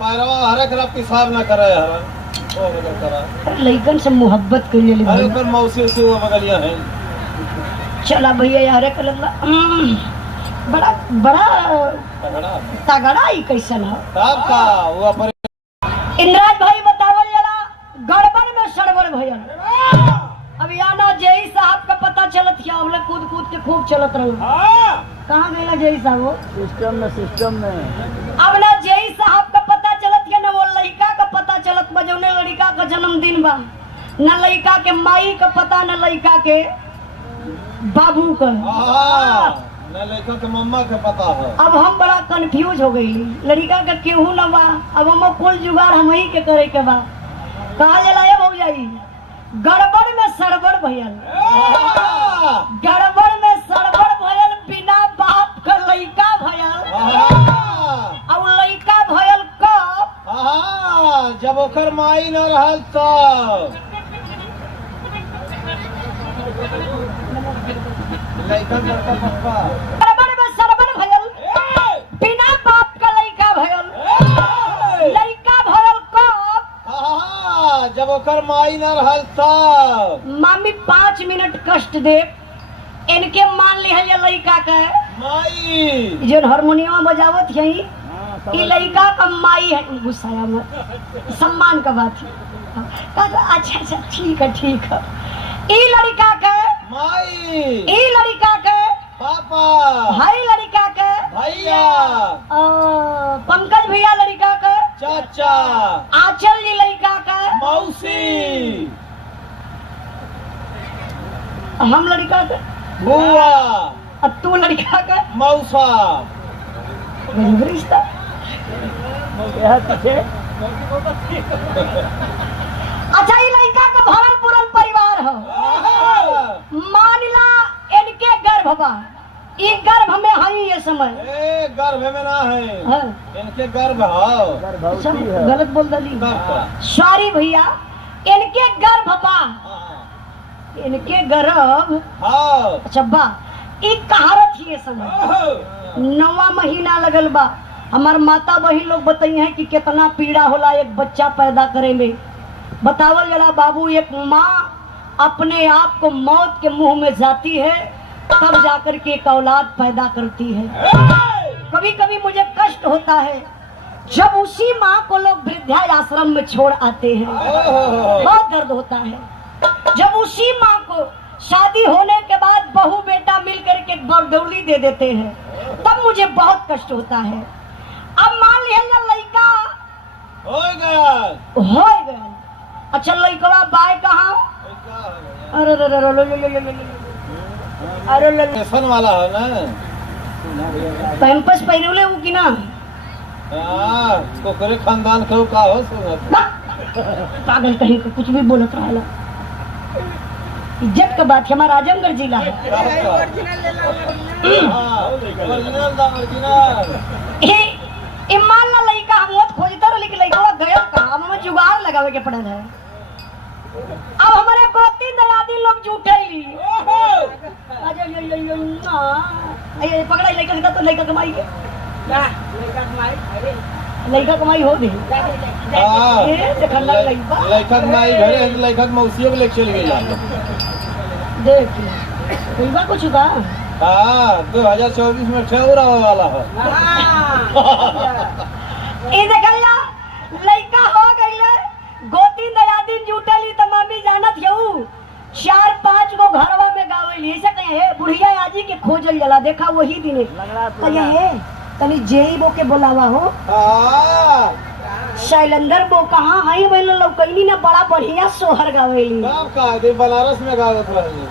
पैरवा हरे खरा पेशाब ना करे हरा ओ बगल करा लइकन से मोहब्बत कर ले अरे पर मौसी से वो बगलिया है चला भैया यार कलर बड़ा बड़ा तगड़ा ही कैसन है तब का वो पर इंद्राज भाई बतावल जला गड़बड़ में सड़बड़ भैया अभी आना जेई साहब का पता चलत क्या हम लोग कूद कूद के खूब चलत रहो कहाँ गए जेई साहब वो सिस्टम में अब ना जेई साहब का पता चलत या ना वो लड़का का पता चलत बजौने लड़का का जन्मदिन बा न लड़का के माई का पता न लड़का के बाबू का न लड़का के मम्मा के पता है अब हम बड़ा कंफ्यूज हो गई लड़का का केहू न बा अब हम कुल जुगाड़ हम ही के करे के बा कहा जलाए हो जाई गड़बड़ में सड़बड़ भयल गड़बड़ में सड़बड़ भयल बिना बाप का लड़का भयल और लड़का भयल कब जब ओकर माई न रहल तब गड़बड़ में सड़बड़ भयल बिना बाप का लड़का भयल लड़का भयल कब जब ओकर माई न रहल तब मामी 5 मिनट कष्ट दे इनके मान लिया लड़का का माई जो हारमोनियम बजावत यही ये लड़का का माई है गुस्साया मत सम्मान का बात है अच्छा अच्छा ठीक है ये लड़का का माई ये लड़का का पापा भाई लड़का का भैया पंकज भैया लड़का का चाचा आंचल जी लड़का का मौसी हम लड़का का बुआ और तू लड़का का मौसा गरीब रिश्ता अच्छा ये लड़का का भरल पुरल परिवार है मानिला इनके गर्भ बा ये गर्भ में है ये समय गर्भ में ना है इनके गर्भ अच्छा, गलत बोल दली सॉरी भैया इनके गर्भ बा इनके गर्भ अच्छा बा ये कहारत ये समय 9वां महीना लगल बा हमार माता बहन लोग बताई हैं कि कितना पीड़ा होला एक बच्चा पैदा करे में बतावल जला बाबू एक माँ अपने आप को मौत के मुंह में जाती है तब जाकर के एक औलाद पैदा करती है कभी कभी मुझे कष्ट होता है जब उसी माँ को लोग वृद्धाश्रम में छोड़ आते हैं बहुत दर्द होता है जब उसी माँ को शादी होने के बाद बहू बेटा मिल करके बरदौली दे देते हैं तब मुझे बहुत कष्ट होता है अब मान लिया लड़का हो गया अच्छा लड़का बाय कहाँ अरे फैशन वाला है ना पैम्पस पहनले हूँ कि ना कोकरे खानदान के का हो पागल कहीं को कुछ भी बोलत रहा इज्जत का बात है हमारा आजमगढ़ जिला है ईमान ला लड़का हम मत खोजता रहो लेकिन लड़का गया कहाँ हमें जुगाड़ लगावे के पड़ल है अब हमारे गोती दलादी लोग झूठे ली पकड़ा लड़का के तो लड़का कमाई के लड़का कमाई हो गई लड़का कमाई घरे लड़का मौसियों के लेके चल गई देख लड़का कुछ का 2024 में ठेवरा वाला है लड़का हो गई गोती नया दिन जुटली तो मम्मी जानत यू 4-5 गो घरवा में गावेली ऐसा कहे है बुढ़िया आजी के खोजल जला देखा वही दिन है तनी जेई बो के बोलावा हो शैलेंद्र बो कहाँ है बोलो लौकैनी ना बड़ा बढ़िया सोहर गावेली बनारस में गावत रही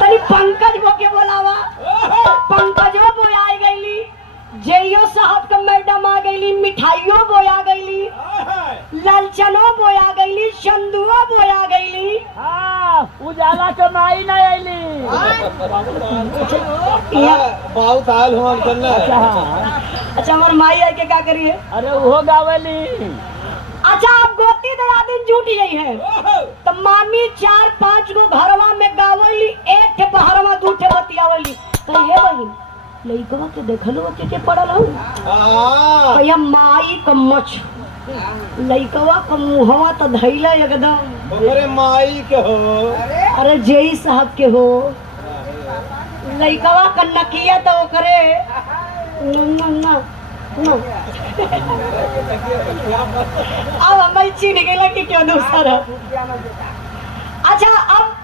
तनी पंकज बो के बोलावा पंकजो बो आ गईली जेईओ साहब का मैडम आ गईली मिठाइयों बो आ गईली लालचनो बो आ गईली चंदुओ बो आ गईली उजाला कमाई ना आईली बहुत हाल हुआ अच्छा हमारे माई आई के क्या करिए अरे वो गावली अच्छा आप गोती दया दिन जुट गई है तो मामी 4-5 गो घरवा में गावली एक के बहरवा 2 बतियावली तो ये बहन लइकवा के देखलो के पड़ल हो हाँ भैया माई कमच लइकवा का मुहवा तो धैला एकदम ओकरे माई के हो अरे जेई साहब के हो लइकवा का नकिया तो ओकरे न अब हमें चीन गेला कि क्यों दूसरा अच्छा अब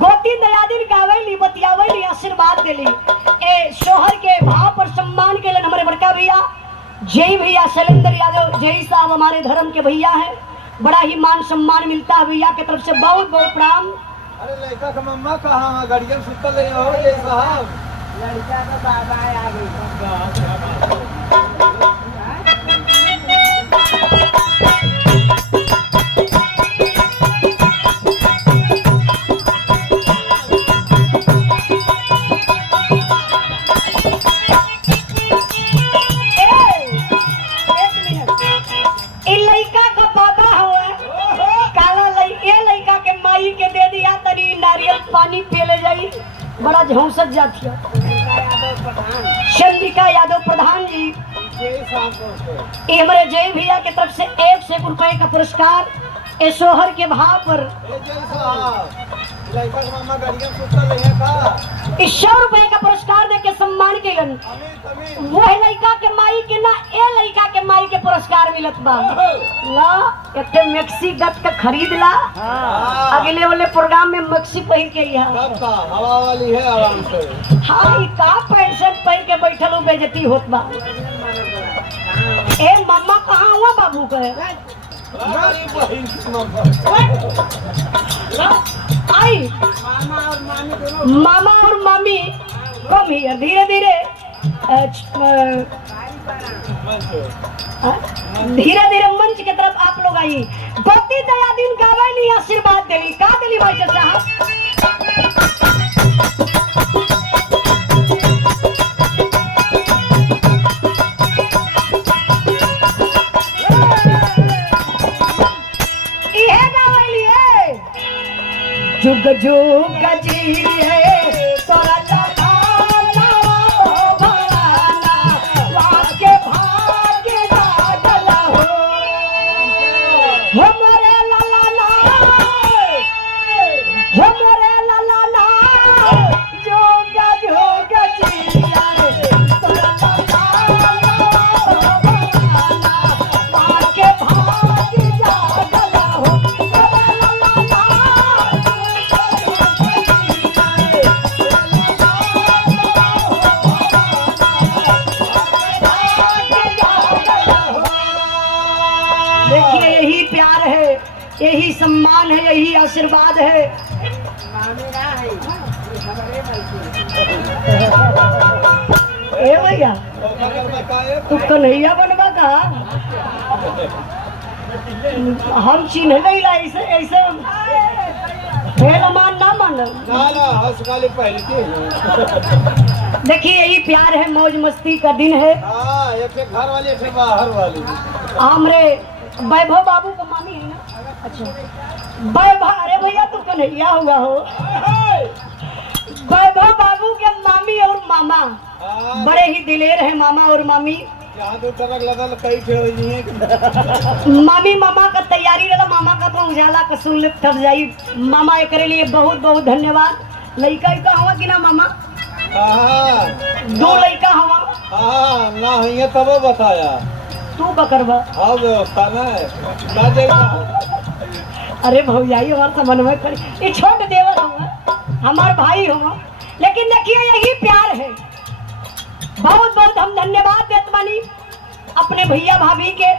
गोती दयादिन गावैली बतियावैली आशीर्वाद देली ए शोहर के भाव पर सम्मान के लिए हमारे बड़का भैया जय भैया शैलेंद्र यादव जय साहब हमारे धर्म के भैया हैं बड़ा ही मान सम्मान मिलता है भैया की तरफ से बहुत बहुत प्रणाम। अरे लड़का का मम्मा कहाँ गाड़िया सुतल है हो जय साहब लड़का का बाबा आ गई पानी पीले जाई बड़ा झौंसत जाती है चंद्रिका यादव प्रधान जी ये हमारे जय भैया की तरफ से 100 रुपए का पुरस्कार ए सोहर के भाव पर 100 रुपए का पुरस्कार दे के सम्मान के वो लड़का के माई के ना ए लड़का के माई के पुरस्कार मिलत बा ला एक मैक्सी गत का खरीद ला अगले वाले प्रोग्राम में मैक्सी पहन के हवा वाली है आराम से हाँ का पैंट शर्ट पहन के बैठल हो बेइज्जती होत बा ए मम्मा कहाँ हुआ बाबू के आई मामा और मामी कम ही धीरे धीरे धीरे धीरे मंच की तरफ आप लोग आई गोती दयादिन गावैली आशीर्वाद देली का देली भाई साहब जुग जुग जी है तोरा लगाना ओ भवाना वाके भाग्य जागला हो हमरे ललना जुग जुग जी है तोरा लगाना ओ भवाना वाके भाग्य जागला हो यही सम्मान है यही आशीर्वाद है ए भैया तू कन्हैया बनवा का हम चिन्ह नहीं ला ऐसे ऐसे मान ना मान देखिए यही प्यार है मौज मस्ती का दिन है एक घर वाली एक बाहर वाली हमरे वैभव बाबू का मामी है ना अच्छा वैभव अरे भैया तू कन्हैया हुआ हो वैभव बाबू के मामी और मामा बड़े ही दिलेर है मामा और मामी मामी मामा का तैयारी रहा मामा का तो उजाला का सुन थक जाई मामा एक लिए बहुत बहुत धन्यवाद लड़का का हुआ कि ना मामा दो लड़का हुआ ना है तब बताया तू बकरवा हाँ व्यवस्था ना अरे भौजाई हमारे समन्वय करे ये छोट देवर हुआ हमारे भाई हुआ लेकिन देखिए यही प्यार है बहुत बहुत हम धन्यवाद देते बानी अपने भैया भाभी के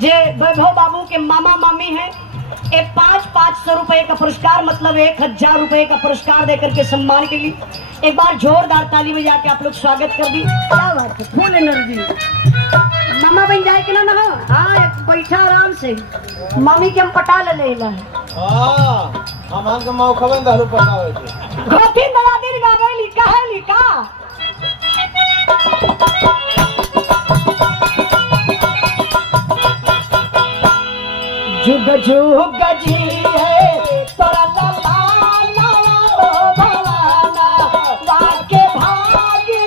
जे वैभव बाबू के मामा मामी हैं एक 500 रुपए का पुरस्कार मतलब 1000 रुपए का पुरस्कार देकर के सम्मान के लिए एक बार जोरदार ताली बजा के आप लोग स्वागत कर दी क्या बात है फुल एनर्जी मामा बन जाए कि ना हाँ बैठा आराम से मम्मी के हम पटा ले हम मौका दारू पटावे गोती दयादिन गावैली कहेली का जुग जुग जी है तोरा लगाना ओ भवाना वाके भाग्य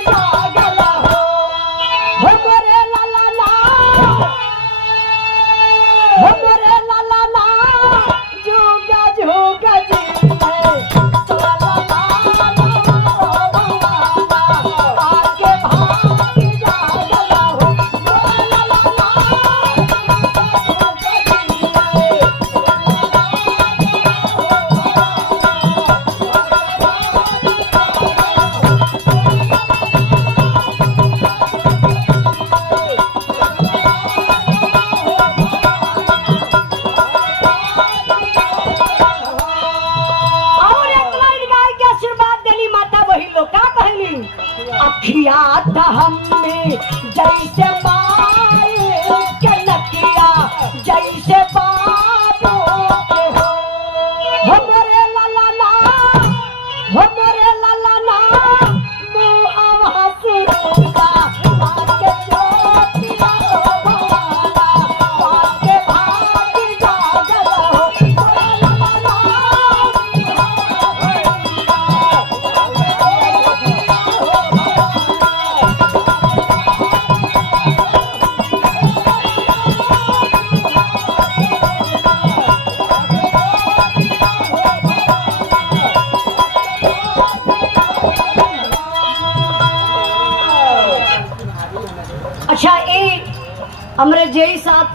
हमरे जेई साथ